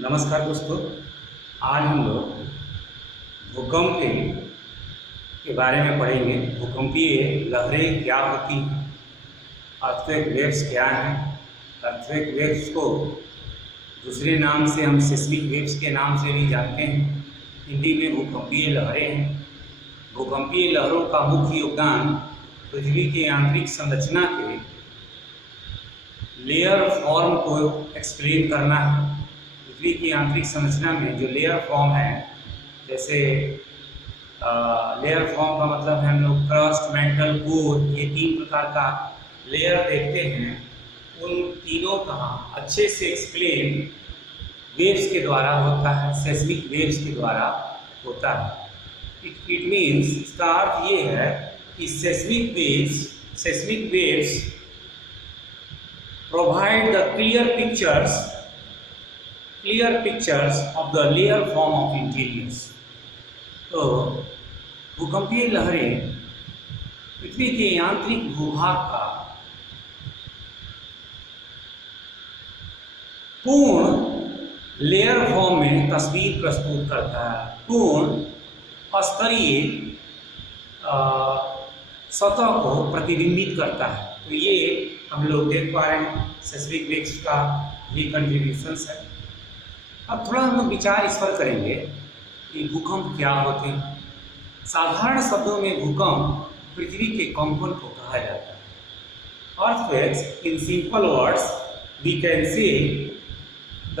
नमस्कार दोस्तों। आज हम लोग भूकंप के बारे में पढ़ेंगे। भूकंपीय लहरें क्या होती हैं, अर्थक्वेक वेव्स क्या हैं। अर्थक्वेक वेव्स को दूसरे नाम से हम सिस्मिक वेव्स के नाम से भी जानते हैं। हिंदी में भूकंपीय लहरें हैं। भूकंपीय लहरों का मुख्य योगदान पृथ्वी की आंतरिक संरचना के लेयर फॉर्म को एक्सप्लेन करना है। पृथ्वी की आंतरिक संरचना में जो लेयर फॉर्म है, जैसे लेयर फॉर्म का मतलब है हम लोग क्रस्ट, मेंटल, कोर, ये 3 प्रकार का लेयर देखते हैं। उन तीनों का अच्छे से एक्सप्लेन वेव्स के द्वारा होता है, सेस्मिक वेव्स के द्वारा होता है। इट मीन्स, इसका अर्थ ये है कि seismic waves provide the clear pictures of the layer form of interiors। तो भूकंपीय लहरें पृथ्वी के आंतरिक भूभाग का पूर्ण लेयर फॉर्म में तस्वीर प्रस्तुत करता है, पूर्ण स्तरीय सतह को प्रतिबिंबित करता है। तो ये हम लोग देख पा रहे हैं सेस्मिक वेव्स का भी कंट्रीब्यूशंस है। अब थोड़ा हम लोग विचार इस पर करेंगे कि भूकंप क्या होते हैं। साधारण शब्दों में भूकंप पृथ्वी के कंपन को कहा जाता है। Earthquakes, in simple words we can say the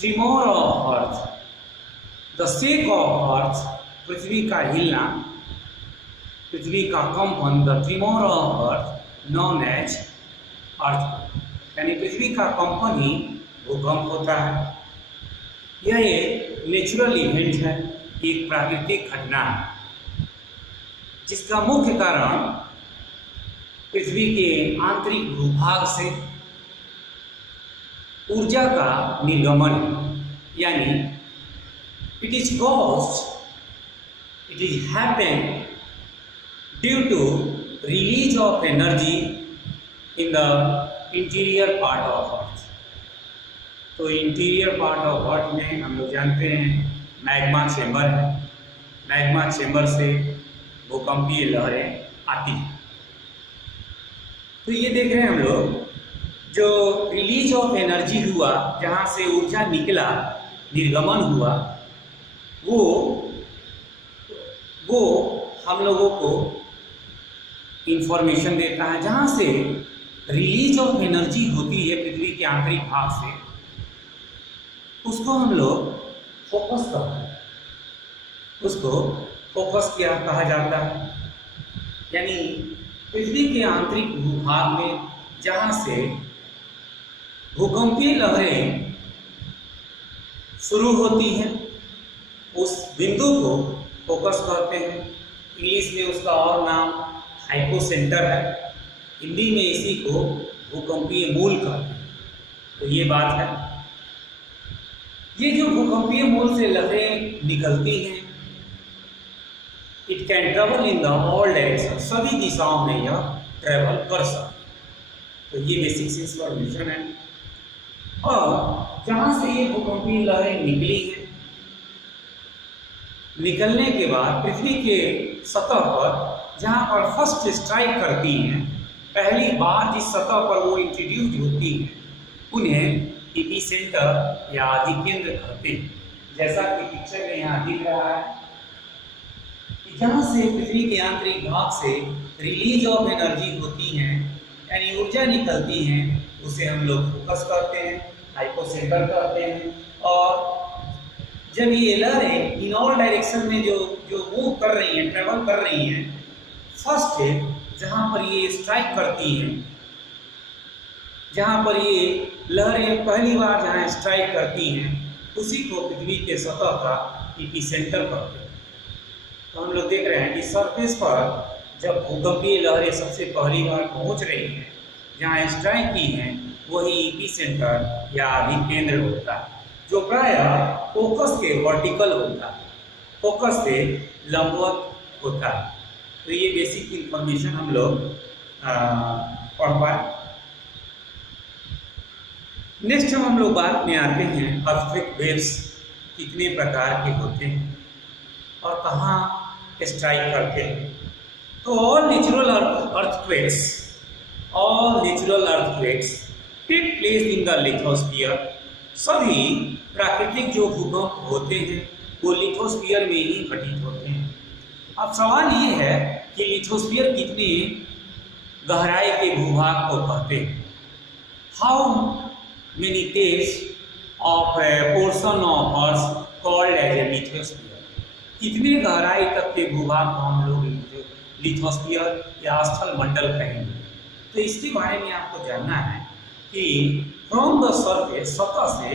tremor of earth, the shake of earth, पृथ्वी का हिलना, पृथ्वी का कंपन, the tremor of earth known as earth, यानी पृथ्वी का कंपन ही भूकंप होता है। यह एक नेचुरल इवेंट है, एक प्राकृतिक घटना है जिसका मुख्य कारण पृथ्वी के आंतरिक भूभाग से ऊर्जा का निर्गमन है। यानी it is happen due to release of energy in the interior part of earth. तो इंटीरियर पार्ट ऑफ अर्थ में हम लोग जानते हैं मैग्मा चेंबर है। मैग्मा चेंबर से भूकंपीय लहरें आती हैं। तो ये देख रहे हैं हम लोग, जो रिलीज ऑफ एनर्जी हुआ, जहाँ से ऊर्जा निकला, निर्गमन हुआ, वो हम लोगों को इंफॉर्मेशन देता है। जहाँ से रिलीज ऑफ एनर्जी होती है पृथ्वी के आंतरिक भाग से, उसको हम लोग फोकस करते हैं, उसको फोकस किया कहा जाता है। यानी पृथ्वी के आंतरिक भूभाग में जहाँ से भूकंपीय लहरें शुरू होती हैं, उस बिंदु को फोकस कहते हैं। इंग्लिश में उसका और नाम हाइपोसेंटर है, हिंदी में इसी को भूकंपीय मूल कहते हैं। तो ये बात है। ये जो भूकंपीय मूल से लहरें निकलती हैं, it can travel in the all direction, सभी दिशाओं में यह ट्रेवल कर सकती। तो ये बेसिक इंफॉर्मेशन है। और जहाँ से ये भूकंपीय लहरें निकली हैं, निकलने के बाद पृथ्वी के सतह पर जहाँ पर फर्स्ट स्ट्राइक करती हैं, पहली बार जिस सतह पर वो इंट्रोड्यूस होती हैं, उन्हें एपिसेंटर या आधिकेंद्र कहते हैं। जैसा कि पिक्चर में यहाँ दिख रहा है कि जहाँ से पृथ्वी के आंतरिक भाग से रिलीज ऑफ एनर्जी होती हैं, यानी ऊर्जा निकलती हैं, उसे हम लोग फोकस करते हैं, हाइपोसेंटर कहते हैं। और जब ये लहरें इन ऑल डायरेक्शन में जो मूव कर रही हैं, ट्रेवल कर रही हैं, फर्स्ट है जहाँ पर ये स्ट्राइक करती हैं, जहाँ पर ये लहरें पहली बार जहाँ स्ट्राइक करती हैं, उसी को पृथ्वी के सतह का एपिसेंटर कहते हैं। तो हम लोग देख रहे हैं कि सरफेस पर जब भूकंपीय लहरें सबसे पहली बार पहुँच रही हैं, जहाँ स्ट्राइक की हैं, वही एपिसेंटर या आधिकेंद्र होता है, जो प्रायः फोकस के वर्टिकल होता है, फोकस से लंबवत होता है। तो ये बेसिक इंफॉर्मेशन हम लोग पढ़ पाए। नेक्स्ट हम लोग बात में आते हैं अर्थक्वेक वेव्स कितने प्रकार के होते हैं और कहाँ स्ट्राइक करते हैं। तो all natural earthquakes take place in the lithosphere. सभी प्राकृतिक जो भूकंप होते हैं वो लिथोस्फीयर में ही घटित होते हैं। अब सवाल ये है कि लिथोस्फीयर कितनी गहराई के भूभाग को कहते हैं। How many depth of a portion of earth called as a lithosphere. कितने गहराई तक के भूभाग को हम लोग लिथोस्फीयर या स्थल मंडल कहेंगे। तो इसके बारे में आपको जानना है कि फ्रॉम द सरफेस, सतह से,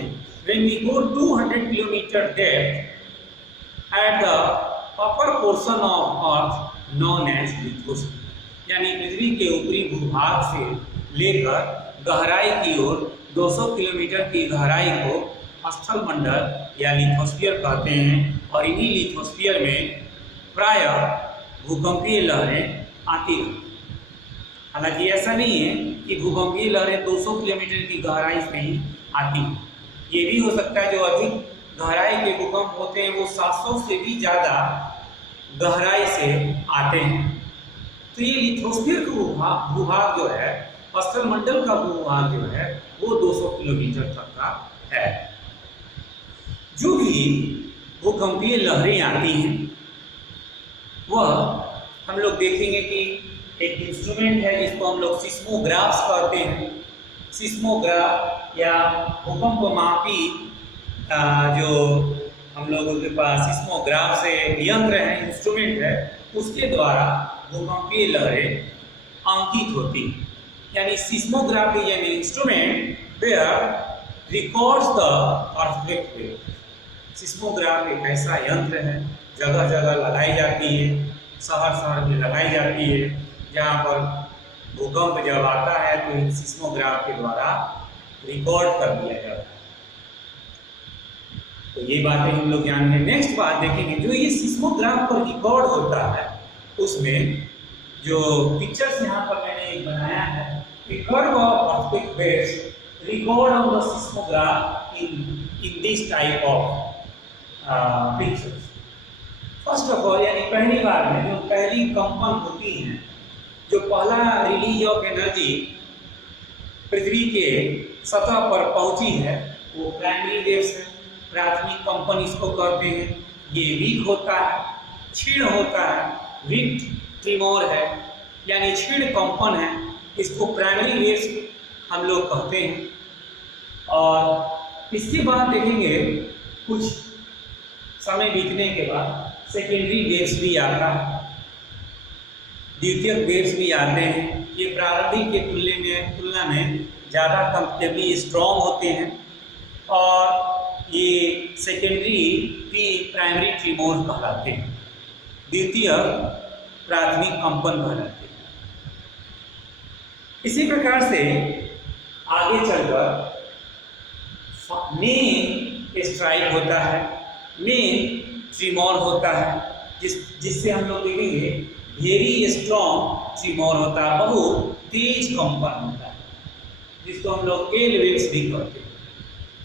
when we go 200 kilometre depth at the upper portion of earth known as lithosphere, यानी पृथ्वी के ऊपरी भूभाग से लेकर गहराई की ओर 200 किलोमीटर की गहराई को स्थल मंडल या लिथोस्फीयर कहते हैं। और इन्हीं लिथोस्फीयर में प्रायः भूकंपीय लहरें आती हैं। हालांकि ऐसा नहीं है कि भूकंपीय लहरें 200 किलोमीटर की गहराई से ही आती हैं। ये भी हो सकता है जो अधिक गहराई के भूकंप होते हैं वो 700 से भी ज़्यादा गहराई से आते हैं। तो ये लिथोस्फीयर का भूभाग जो है, स्थल मंडल का भूभाग जो है वो 200 किलोमीटर तक का है। जो भी भूकंपीय लहरें आती हैं वह हम लोग देखेंगे कि एक इंस्ट्रूमेंट है जिसको हम लोग सिस्मोग्राफ्स कहते हैं। सिस्मोग्राफ या भूकंप मापी जो हम लोगों के पास सिस्मोग्राफ से यंत्र है, इंस्ट्रूमेंट है, उसके द्वारा भूकंपीय लहरें अंकित होती हैं। यानी seismograph is an instrument where records the earthquake wave. Seismograph एक ऐसा यंत्र है, जगह जगह लगाई जाती है, शहर शहर में लगाई जाती है, जहाँ पर भूकंप जब आता है तो इन सिस्मोग्राफ के द्वारा रिकॉर्ड कर दिया जाता है। तो ये बातें हम लोग जानेंगे। नेक्स्ट बात देखेंगे, जो ये सिस्मोग्राफ पर रिकॉर्ड होता है उसमें जो पिक्चर्स यहाँ पर मैंने एक बनाया है, curve of earthquake waves record on the seismograph in this type of pictures. First of all, यानी पहली बार में जो पहली कंपन होती है, जो पहला रिलीज ऑफ एनर्जी पृथ्वी के सतह पर पहुंची है वो प्राइमरी वेव्स है, प्राथमिक कंपन इसको कहते हैं। ये वीक होता है, क्षीण होता है, वीक ट्रिमोर है, यानी क्षीण कंपन है, इसको प्राइमरी वेव्स हम लोग कहते हैं। और इसके बाद देखेंगे कुछ समय बीतने के बाद सेकेंडरी वेव्स भी आता है, द्वितीयक वेव्स भी आते हैं। ये प्रारंभिक के तुलना में ज़्यादा कंपेरेटिवली स्ट्रॉन्ग होते हैं और ये सेकेंडरी भी प्राइमरी ट्रिमोर कहलाते हैं, द्वितीय प्राथमिक कंपन कहलाते हैं। इसी प्रकार से आगे चलकर मेन स्ट्राइक होता है, मेन ट्रिमोर होता है, जिससे हम लोग देखेंगे वेरी स्ट्रॉन्ग ट्रिमोर होता है, बहुत तेज कंपन होता है, जिसको हम लोग एल वेव्स भी कहते हैं।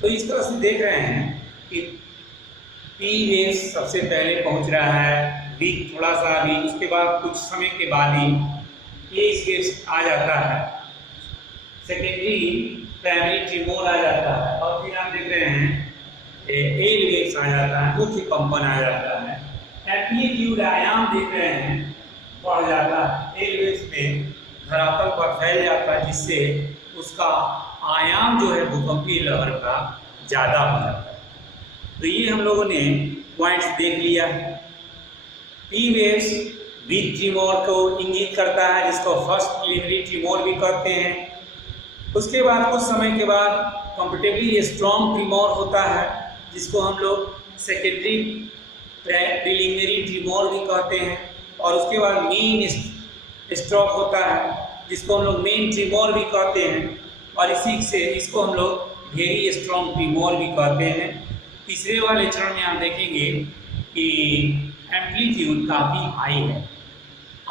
तो इस तरह से देख रहे हैं कि पी वेव्स सबसे पहले पहुंच रहा है, वीक थोड़ा सा भी, उसके बाद कुछ समय के बाद ही एच वेव्स आ जाता है, सेकेंडरी प्राइमरी ट्रिमोर आ जाता है, और फिर आप देख रहे हैं एल वेव्स आ जाता है, मुख्य कंपन आ जाता है, एम्पलीट्यूड आयाम देख रहे हैं बढ़ जाता है, एल वेव्स में धरातल पर फैल जाता है, जिससे उसका आयाम जो है भूकंपीय लहर का ज़्यादा हो जाता है। तो ये हम लोगों ने पॉइंट्स देख लिया है। पी वेव्स वीक ट्रिमोर को इंगित करता है, जिसको फर्स्ट प्रिलिमिनरी ट्रिमोर भी कहते हैं। उसके बाद कुछ समय के बाद कंपेरेटिवली स्ट्रॉन्ग ट्रिमोर होता है, जिसको हम लोग सेकेंडरी प्रिलिमिनरी ट्रिमोर भी कहते हैं। और उसके बाद मेन स्ट्रोक होता है, जिसको हम लोग मेन ट्रिमोर भी कहते हैं, और इसी से इसको हम लोग वेरी स्ट्रॉन्ग ट्रिमोर भी कहते हैं। तीसरे वाले चरण में आप देखेंगे कि एम्पलीट्यूड काफ़ी हाई है,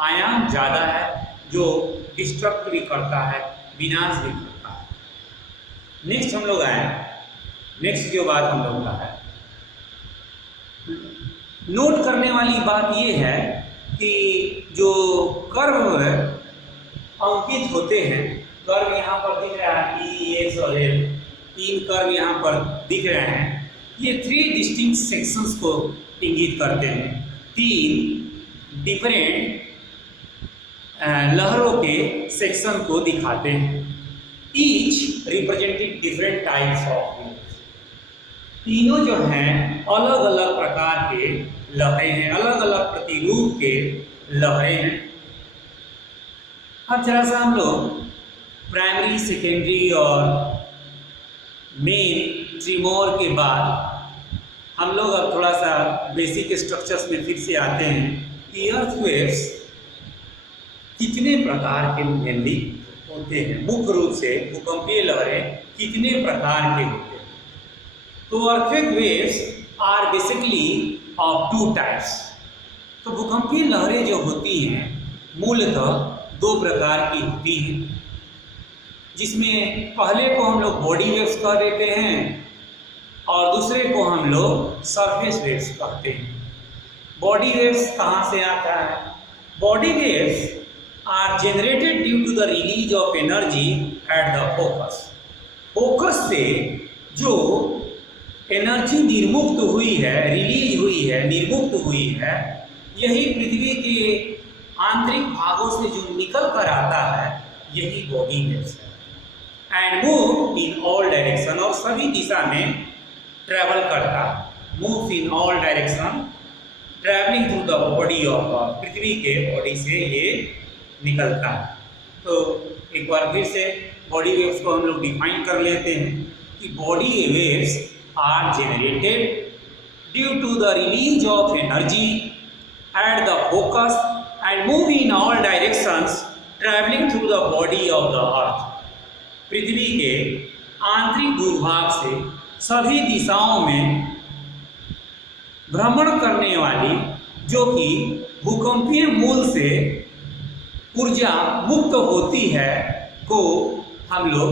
आयाम ज़्यादा है, जो डिस्ट्रक्ट भी करता है, विनाश भी करता है। नेक्स्ट हम लोग आए, नेक्स्ट जो बात हम लोग का है, नोट करने वाली बात ये है कि जो कर्व अंकित होते हैं, कर्व यहाँ पर दिख रहा है ई एस और एल, 3 कर्व यहाँ पर दिख रहे हैं, ये 3 डिस्टिंक्ट सेक्शंस को इंगित करते हैं, 3 डिफरेंट लहरों के सेक्शन को दिखाते हैं। Each representing different types of waves, तीनों जो हैं अलग अलग प्रकार के लहरें हैं, अलग अलग प्रतिरूप के लहरें हैं। अब जरा सा हम लोग प्राइमरी, सेकेंडरी और मेन ट्रिमोर के बाद हम लोग अब थोड़ा सा बेसिक स्ट्रक्चर्स में फिर से आते हैं कि अर्थ वेव्स कितने प्रकार के मेनली होते हैं, मुख्य रूप से भूकंपीय लहरें कितने प्रकार के होते हैं। तो earthquake waves are basically of 2 types. तो भूकंपीय लहरें जो होती हैं मूलतः 2 प्रकार की होती हैं, जिसमें पहले को हम लोग बॉडी वेव्स कह देते हैं और दूसरे को हम लोग सरफेस वेव्स कहते हैं। बॉडी वेव्स कहाँ से आता है? Body waves are generated due to the release of energy at the focus. Focus से जो एनर्जी निर्मुक्त हुई है, रिलीज हुई है, निर्मुक्त हुई है, यही पृथ्वी के आंतरिक भागों से जो निकल कर आता है यही बॉडी वेव्स है। And move in all direction, और सभी दिशा में ट्रेवल करता है। Move in all direction travelling through the body of earth, पृथ्वी के बॉडी से ये निकलता है। तो एक बार फिर से बॉडी वेव्स को हम लोग डिफाइन कर लेते हैं कि body waves are generated due to the release of energy at the focus and move in all directions travelling through the body of the earth. पृथ्वी के आंतरिक भूभाग से सभी दिशाओं में भ्रमण करने वाली, जो कि भूकंपीय मूल से ऊर्जा मुक्त होती है, को हम लोग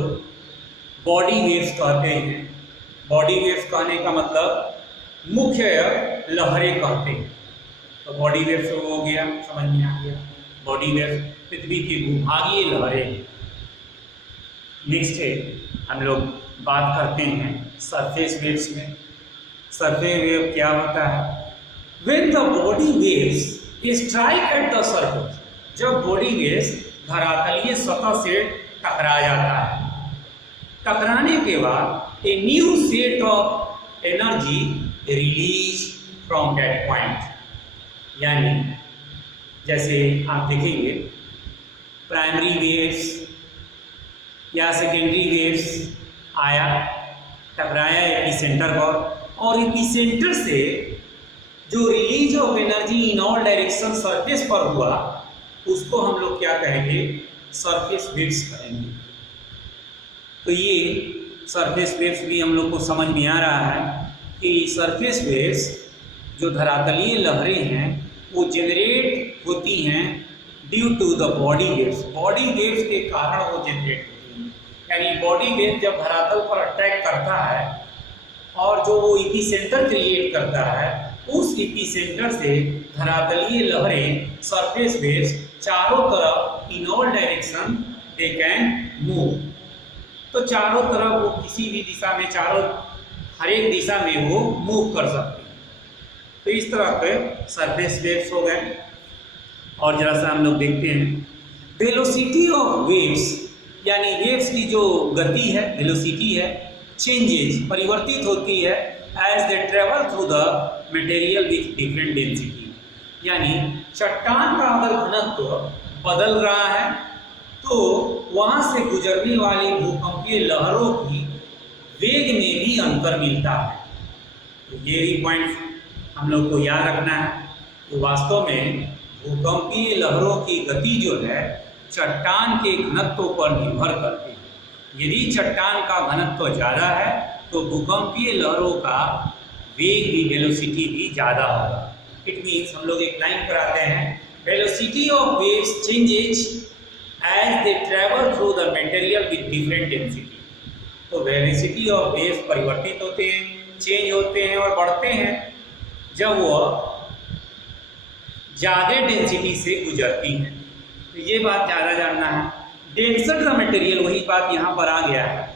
बॉडी वेव्स कहते हैं। बॉडी वेव्स कहने का मतलब मुख्य लहरें कहते हैं। तो बॉडी वेव्स हो गया, समझ में आ गया। बॉडी वेव्स पृथ्वी की भूभागीय लहरें। नेक्स्ट है हम लोग बात करते हैं सरफेस वेव्स में। सरफेस वेव क्या होता है? When the body waves strike eight the surface, जब बॉडी वेव्स धरातलीय सतह से टकरा जाता है, टकराने के बाद a new set of energy release from that point. यानी जैसे आप देखेंगे प्राइमरी वेव्स या सेकेंडरी वेव्स आया, टकराया एपिसेंटर पर, और एपिसेंटर से जो release of energy in all direction surface पर हुआ, उसको हम लोग क्या कहेंगे? सरफेस वेव्स कहेंगे। तो ये सरफेस वेव्स भी हम लोग को समझ में आ रहा है कि सरफेस वेव्स जो धरातलीय लहरें हैं वो जनरेट होती हैं due to the body waves. Body waves के कारण वो जनरेट होती हैं। यानी बॉडी वेव जब धरातल पर अटैक करता है और जो वो एपिसेंटर क्रिएट करता है, उस एपिसेंटर से धरातलीय लहरें सरफेस वेव्स चारों तरफ इन all direction they can move. तो चारों तरफ वो किसी भी दिशा में, हर एक दिशा में वो मूव कर सकते हैं। तो इस तरह के सरफेस वेव्स हो गए। और जरा सा हम लोग देखते हैं वेलोसिटी ऑफ वेव्स, यानी वेव्स की जो गति है, वेलोसिटी है, चेंजेस, परिवर्तित होती है as they travel through the material with different density. यानी चट्टान का अगर घनत्व बदल रहा है तो वहाँ से गुजरने वाली भूकंपीय लहरों की वेग में भी अंतर मिलता है। तो ये भी पॉइंट हम लोग को याद रखना है कि वास्तव में भूकंपीय लहरों की गति जो है चट्टान के घनत्व पर निर्भर करती है। यदि चट्टान का घनत्व ज़्यादा है तो भूकंपीय लहरों का वेग भी, वेलोसिटी भी ज़्यादा होगा। इट मीन्स हम लोग एक लाइन कराते हैं, velocity of waves changes as they travel through the material with different density. तो वेलोसिटी ऑफ वेव्स परिवर्तित होते हैं, चेंज होते हैं और बढ़ते हैं जब वह ज़्यादा डेंसिटी से गुजरती हैं। तो ये बात ज़्यादा जानना है। डेंसर द मटेरियल, वही बात यहाँ पर आ गया है।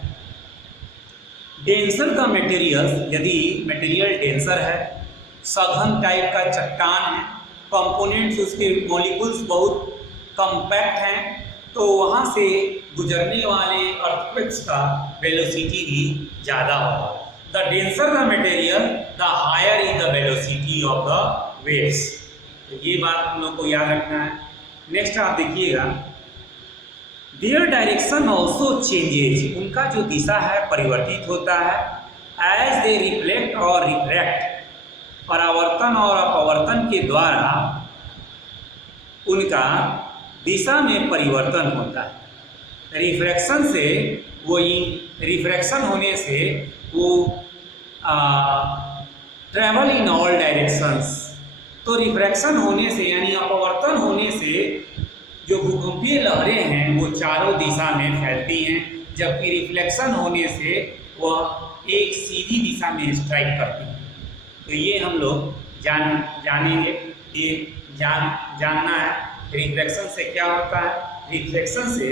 डेंसर द मटेरियल, यदि मटेरियल डेंसर है, सघन टाइप का चट्टान है, कंपोनेंट्स उसके मॉलिक्यूल्स बहुत कम्पैक्ट हैं, तो वहाँ से गुजरने वाले अर्थक्वेक्स का वेलोसिटी भी ज़्यादा होगा। The denser the material the higher is the velocity of the waves. तो ये बात हम लोग को याद रखना है। नेक्स्ट आप देखिएगा, देयर डायरेक्शन ऑल्सो चेंजेज, उनका जो दिशा है परिवर्तित होता है। एज दे रिफ्लेक्ट और रिफ्रैक्ट, परावर्तन और अपवर्तन के द्वारा उनका दिशा में परिवर्तन होता है। रिफ्रैक्शन से रिफ्रैक्शन होने से वो ट्रेवल इन ऑल डायरेक्शंस। तो रिफ्रैक्शन होने से यानी अपवर्तन होने से जो भूकंपीय लहरें हैं वो चारों दिशा में फैलती हैं, जबकि रिफ्लेक्शन होने से वह एक सीधी दिशा में स्ट्राइक करती हैं। तो ये हम लोग जानेंगे, ये जानना है रिफ्लेक्शन से क्या होता है। रिफ्लेक्शन से,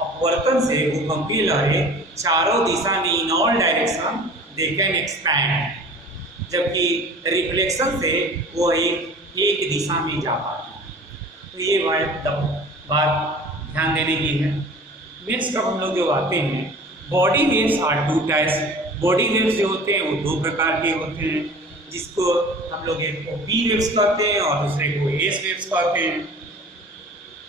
अपवर्तन से भूकंपीय लहरें चारों दिशा में इन all direction they can expand, जबकि रिफ्लेक्शन से वो एक दिशा में जा पाती है। तो ये बात ध्यान देने की है। नेक्स्ट अब हम लोग जो आते हैं, body waves are two types. Body waves जो होते हैं वो दो प्रकार के होते हैं, जिसको हम लोग एक को पी वेव्स कहते हैं और दूसरे को एस वेव्स कहते हैं।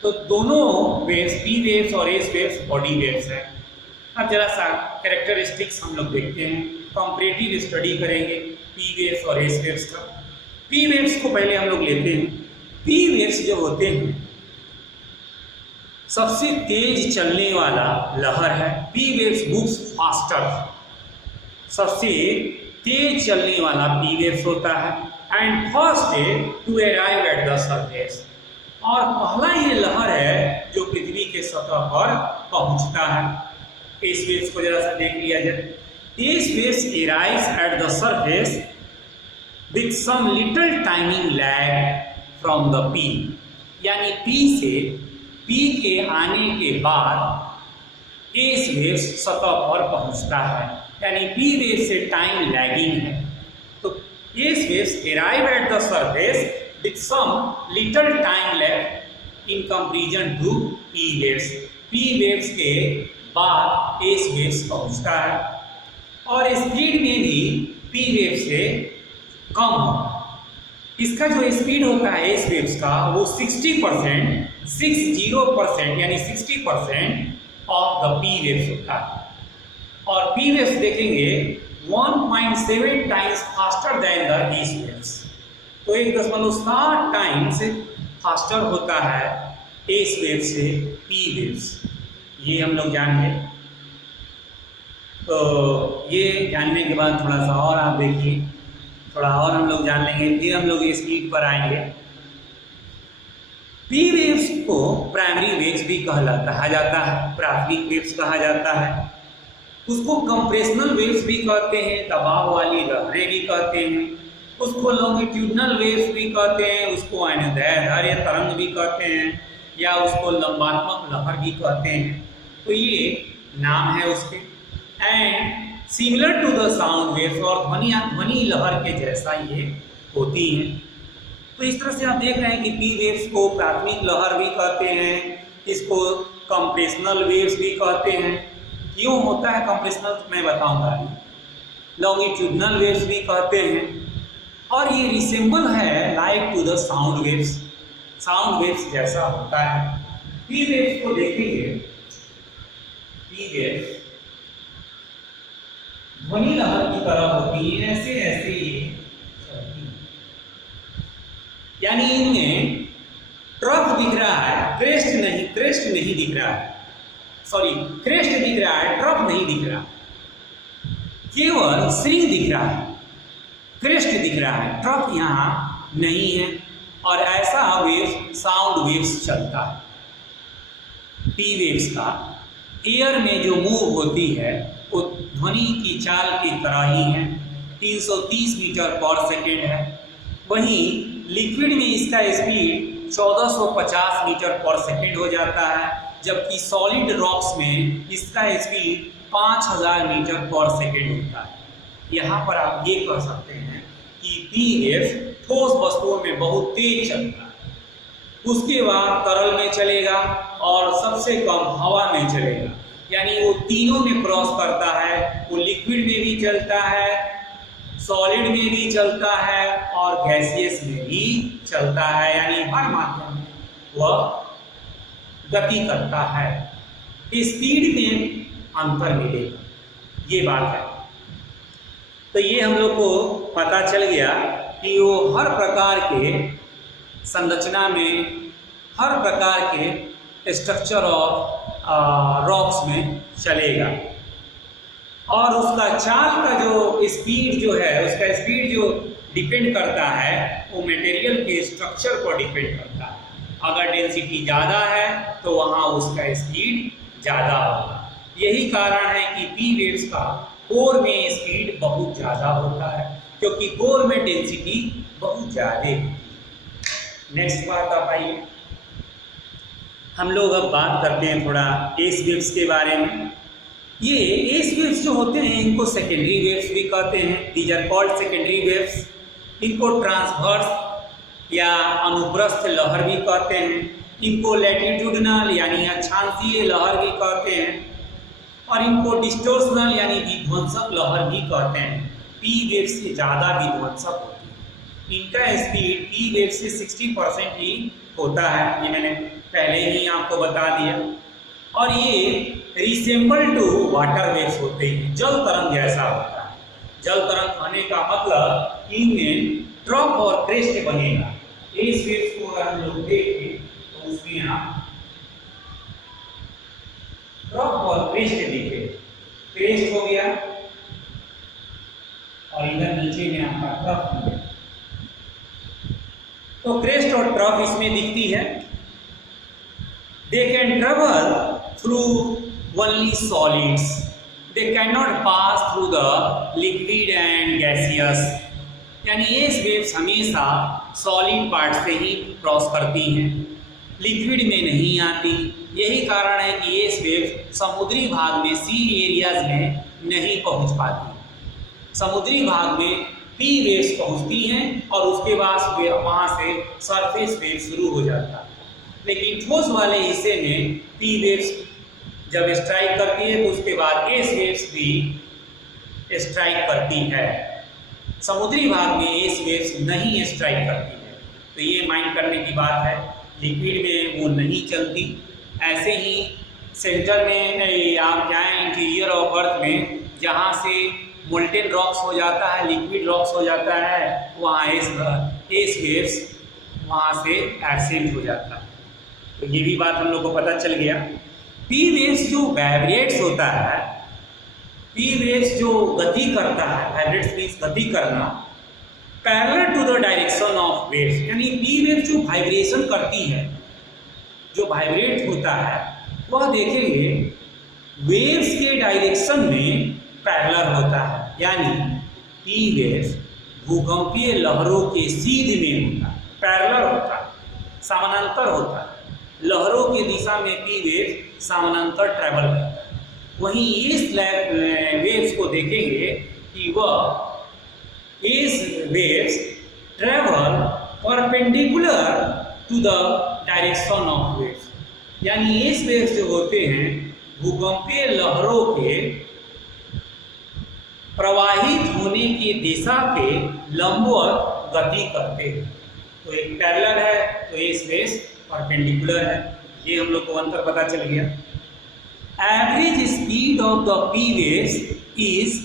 तो दोनों वेव्स, पी वेव्स और एस वेव्स, बॉडी वेव्स हैं। अब जरा सा कैरेक्टरिस्टिक्स हम लोग देखते हैं, कंपैरेटिव स्टडी करेंगे पी वेव्स और एस वेव्स का। पी वेव्स को पहले हम लोग लेते हैं। पी वेव्स जो होते हैं सबसे तेज चलने वाला लहर है। पी वेव्स मूव्स फास्टर, सबसे तेज चलने वाला पी वेव्स होता है। And first to arrive at the surface, और पहला ये लहर है जो पृथ्वी के सतह पर पहुंचता है। एस वेव्स को जरा सा देख लिया जाए। S waves arrives at the surface with some little timing lag from the P, यानी पी के आने के बाद एस वेव्स सतह पर पहुंचता है, यानी पी वेव से टाइम लैगिंग है। तो S waves arrive at the surface with some little time lag in comparison to P waves. P waves के बाद एस वेव्स पहुंचता है, और स्पीड में भी पी वेव से कम होगा। इसका जो स्पीड होता है एस वेव्स का वो 60% यानी 60% ऑफ द पी वेव्स होता है। और पी वेव्स देखेंगे 1.7 times faster than the S waves. तो 1.7 टाइम्स फास्टर होता है एस वेव से पी वेव्स। ये हम लोग जान गए। तो ये जानने के बाद थोड़ा सा और आप देखिए, थोड़ा और हम लोग जान लेंगे, फिर हम लोग स्पीड पर आएंगे। पी वेव्स को प्राइमरी वेव्स भी कहा जाता है, प्राथमिक वेव्स कहा जाता है। उसको कंप्रेशनल वेव्स भी कहते हैं, दबाव वाली लहरें भी कहते हैं। उसको लॉन्गिट्यूडनल वेव्स भी कहते हैं, उसको अनुदैर्ध्य तरंग भी कहते हैं, या उसको लंबात्मक लहर भी कहते हैं। तो ये नाम है उसके। And similar to the sound waves, और ध्वनि लहर के जैसा ये होती हैं। तो इस तरह से आप देख रहे हैं कि पी वेव्स को प्राथमिक लहर भी कहते हैं, इसको कंप्रेशनल वेव्स भी कहते हैं। क्यों होता है कंप्रेशनल मैं बताऊंगा। लॉन्गिट्यूडनल वेव्स भी कहते हैं, और ये रिसेंबल है like to the sound waves, sound waves जैसा होता है। पी वेव्स को देखेंगे, पी वेव्स ध्वनि लहर की तरह होती है, ऐसे ऐसे ये चलती है। यानी इनमें ट्रफ दिख रहा है, क्रेस्ट नहीं दिख रहा है, सॉरी क्रेस्ट दिख रहा है, ट्रफ नहीं दिख रहा, केवल श्रिंग दिख रहा है, क्रेस्ट दिख रहा है, ट्रफ यहाँ नहीं है। और ऐसा वेव्स साउंड वेव्स चलता है। पी वेव्स का एयर में जो मूव होती है वो ध्वनि की चाल की तरह ही है, 330 मीटर पर सेकेंड है। वहीं लिक्विड में इसका स्पीड 1450 मीटर पर सेकेंड हो जाता है, जबकि सॉलिड रॉक्स में इसका स्पीड 5000 मीटर पर सेकेंड होता है। यहाँ पर आप ये कह सकते हैं कि पी वेव ठोस वस्तुओं में बहुत तेज चलता है, उसके बाद तरल में चलेगा और सबसे कम हवा में चलेगा, यानी वो तीनों में क्रॉस करता है। वो लिक्विड में भी चलता है, सॉलिड में भी चलता है और गैसियस में भी चलता है, यानी हर माध्यम में वह गति करता है। स्पीड में अंतर मिलेगा, ये बात है। तो ये हम लोग को पता चल गया कि वो हर प्रकार के संरचना में, हर प्रकार के स्ट्रक्चर ऑफ रॉक्स में चलेगा और उसका चाल का जो स्पीड जो है, उसका स्पीड जो डिपेंड करता है वो मटेरियल के स्ट्रक्चर पर डिपेंड करता है। अगर डेंसिटी ज़्यादा है तो वहाँ उसका स्पीड ज़्यादा होगा। यही कारण है कि पी वेव्स का कोर में स्पीड बहुत ज़्यादा होता है, क्योंकि कोर में डेंसिटी बहुत ज़्यादा होती है। नेक्स्ट बात आप आइए, हम लोग अब बात करते हैं थोड़ा एस वेव्स के बारे में। ये एस वेव्स जो होते हैं इनको सेकेंडरी वेव्स भी कहते हैं, these are called secondary waves. इनको ट्रांसवर्स या अनुप्रस्थ लहर भी कहते हैं, इनको लैटिट्यूडनल यानी अक्षांशीय लहर भी कहते हैं और इनको डिस्टोर्शनल यानी विध्वंसक लहर भी कहते हैं। पी वेव से ज़्यादा विध्वंसक होती है, इनका स्पीड पी वेव से 60% ही होता है, ये मैंने पहले ही आपको बता दिया। और ये रिसेम्बल टू वाटर वेव्स होते हैं, जल तरंग जैसा होता है। जल तरंग होने का मतलब इनमें ट्रफ और क्रेस्ट बनेगा। इस वेव्स को अगर हम लोग देखें तो उसमें आप ट्रफ और क्रेस्ट दिखे, क्रेस्ट हो गया और इधर नीचे में आपका ट्रफ हो गया। तो क्रेस्ट और ट्रफ इसमें दिखती है। They can travel through only solids, they can not pass through the liquid and gaseous, यानी ये वेव्स हमेशा सॉलिड पार्ट से ही क्रॉस करती हैं, लिक्विड में नहीं आती। यही कारण है कि ये वेव्स समुद्री भाग में, सी एरियाज में नहीं पहुंच पाती। समुद्री भाग में पी वेव्स पहुंचती हैं और उसके बाद वहां से सरफेस वेव शुरू हो जाता है। लेकिन ठोस वाले हिस्से में पी वेव्स जब स्ट्राइक करती है तो उसके बाद एस वेव्स भी स्ट्राइक करती है। समुद्री भाग में एस वेव्स नहीं स्ट्राइक करती है, तो ये माइंड करने की बात है। लिक्विड में वो नहीं चलती। ऐसे ही सेंटर में आप जाएं इंटीरियर ऑफ अर्थ में, जहाँ से मोल्टेन रॉक्स हो जाता है, लिक्विड रॉक्स हो जाता है, वहाँ एस वेव्स वहाँ से एब्सेंट हो जाता है। तो ये भी बात हम लोग को पता चल गया। पी वेव्स जो वाइब्रेट्स होता है, पी वेव्स जो गति करता है, वाइब्रेट्स मीन्स गति करना, parallel to the direction of waves, यानी पी वेव जो वाइब्रेशन करती है, जो वाइब्रेट होता है, वह देखेंगे वेव्स के डायरेक्शन में पैरेलल होता है, यानी पी वेव्स भूकंपीय लहरों के सीध में होता है, पैरेलल होता है, समानांतर होता है। लहरों के दिशा में पी वेव समानांतर ट्रैवल करता है। वहीं इस वेव्स को देखेंगे कि वह S waves travel perpendicular to the direction of waves, यानी इस वेव्स जो होते हैं भूकंपीय लहरों के प्रवाहित होने की दिशा के लंबवत गति करते हैं। तो एक पैरेलल है तो इस वेव्स परपेंडिकुलर है। ये हम लोग को अंतर पता चल गया। Average speed of the P waves is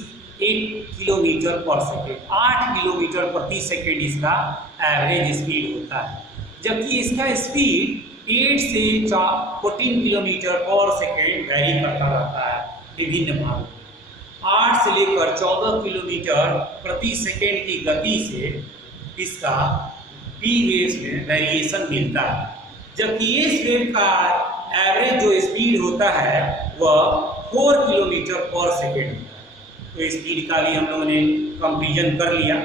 8 kilometre पर सेकेंड, 8 किलोमीटर प्रति सेकेंड इसका एवरेज स्पीड होता है, जबकि इसका स्पीड 8 से 14 किलोमीटर पर सेकेंड वैरी करता रहता है विभिन्न भागों में। 8 से लेकर 14 किलोमीटर प्रति सेकेंड की गति से इसका पी वेव्स में वेरिएशन मिलता है, जबकि इस वेव का एवरेज जो स्पीड होता है वह 4 किलोमीटर पर सेकेंड। तो स्पीड का भी हम लोगों ने कंपेरिजन कर लिया।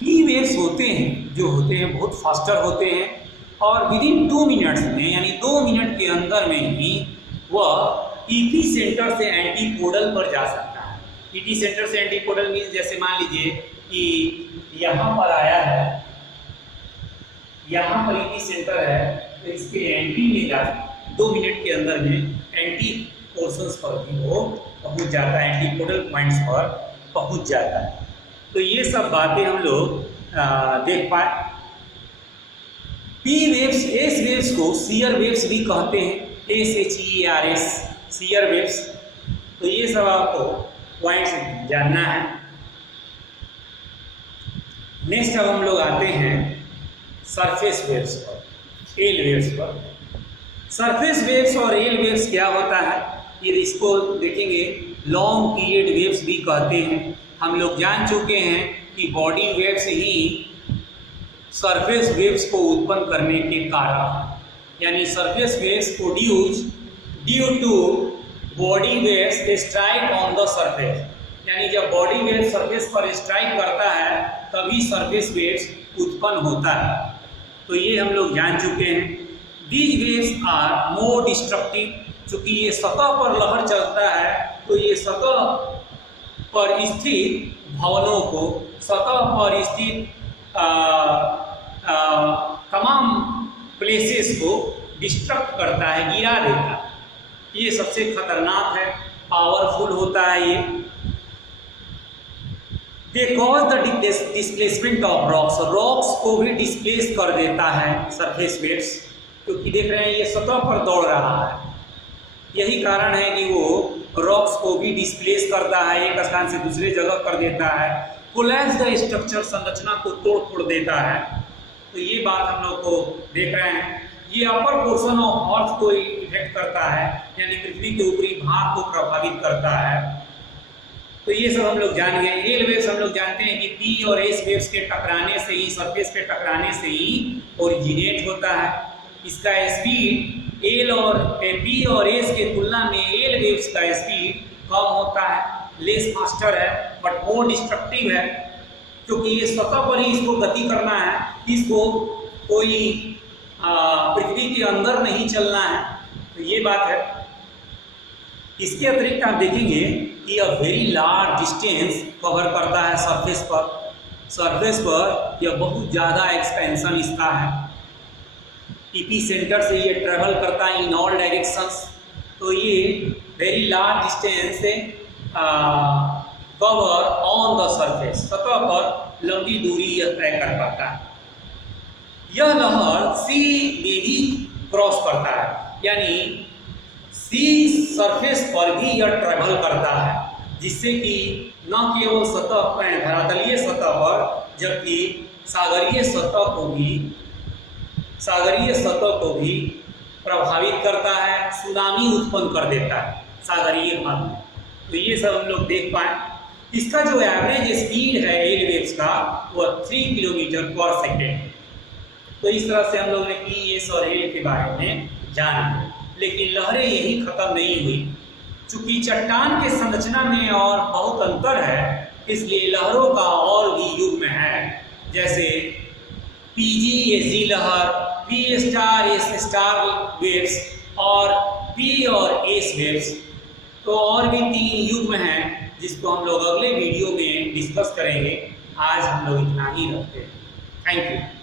पी वेव्स होते हैं जो होते हैं बहुत फास्टर होते हैं और विद इन 2 मिनट्स में यानी 2 मिनट के अंदर में ही वह ईपी सेंटर से एंटीपोडल पर जा सकता है। ईपी सेंटर से एंटीपोडल मीन्स जैसे मान लीजिए कि यहाँ पर आया है, यहाँ पर ईपी सेंटर है तो इसके एंटी में जा 2 मिनट के अंदर में एंटी पोर्शंस पर भी वो पहुँच जाता है, एंटीपोडल पॉइंट्स पर पहुँच जाता है। तो ये सब बातें हम लोग देख पाए। पी वेव्स, एस वेव्स को शियर वेव्स भी कहते हैं, SHERS शियर वेव्स। तो ये सब आपको पॉइंट्स जानना है। नेक्स्ट अब हम लोग आते हैं सरफेस वेव्स पर, एल वेव्स पर। सरफेस वेव्स और एल वेव्स क्या होता है, ये इसको देखेंगे लॉन्ग पीरियड वेव्स भी कहते हैं। हम लोग जान चुके हैं कि बॉडी वेव्स ही सरफेस वेव्स को उत्पन्न करने के कारण, यानी surface waves produce due to body waves strike on the surface, यानी जब बॉडी वेव सरफेस पर स्ट्राइक करता है तभी सरफेस वेव्स उत्पन्न होता है। तो ये हम लोग जान चुके हैं। These waves are more destructive, चूँकि ये सतह पर लहर चलता है तो ये सतह पर स्थित भवनों को, सतह पर स्थित तमाम प्लेसेस को डिस्ट्रक्ट करता है, गिरा देता है। ये सबसे खतरनाक है, पावरफुल होता है ये। They cause the displacement of rocks, rocks को भी डिस्प्लेस कर देता है सरफेस वेव्स, क्योंकि देख रहे हैं ये सतह पर दौड़ रहा है। यही कारण है कि वो रॉक्स को भी डिस्प्लेस करता है, एक स्थान से दूसरे जगह कर देता है, कोलैप्स द स्ट्रक्चर, संरचना को तोड़ फोड़ देता है। तो ये बात हम लोग को देख रहे हैं। ये अपर पोर्शन ऑफ अर्थ को इफेक्ट करता है, यानी पृथ्वी के ऊपरी भाग को प्रभावित करता है। तो ये सब हम लोग जान गए। एल वेव्स हम लोग जानते हैं कि पी और एस वेव्स के टकराने से ही, सरफेस पे टकराने से ही ओरिजिनेट होता है। इसका स्पीड एल और पी और एस के तुलना में एल वेव्स का स्पीड कम होता है, लेस फास्टर है, बट मोर डिस्ट्रक्टिव है, क्योंकि ये सतह पर ही इसको गति करना है, इसको कोई पृथ्वी के अंदर नहीं चलना है। तो ये बात है। इसके अतिरिक्त आप देखेंगे कि यह वेरी लार्ज डिस्टेंस कवर करता है सरफेस पर। सरफेस पर यह बहुत ज़्यादा एक्सपेंशन इसका है। ईपी सेंटर से ये ट्रेवल करता है इन ऑल डायरेक्शंस। तो ये वेरी लार्ज डिस्टेंस से कवर ऑन द सरफेस, सतह पर लंबी दूरी यह तय कर पाता है। यह लहर सी में भी क्रॉस करता है, यानी सी सरफेस पर भी यह ट्रेवल करता है, जिससे कि न केवल सतह पर, धरातलीय सतह पर, जबकि सागरीय सतह को भी प्रभावित करता है, सुनामी उत्पन्न कर देता है सागरीय भाग में। तो ये सब हम लोग देख पाए। इसका जो एवरेज स्पीड है एल वेव्स का वह 3 किलोमीटर पर सेकेंड। तो इस तरह से हम लोग ने पी, एस और एल के बारे में जाना। लेकिन लहरें यही खत्म नहीं हुई, चूंकि चट्टान के संरचना में और बहुत अंतर है, इसलिए लहरों का और भी युग्म है, जैसे पीजी एसजी लहर, P star S star waves और पी और एस वेव्स। तो और भी 3 युग्म हैं जिसको हम लोग अगले वीडियो में डिस्कस करेंगे। आज हम लोग इतना ही रखते हैं। Thank you.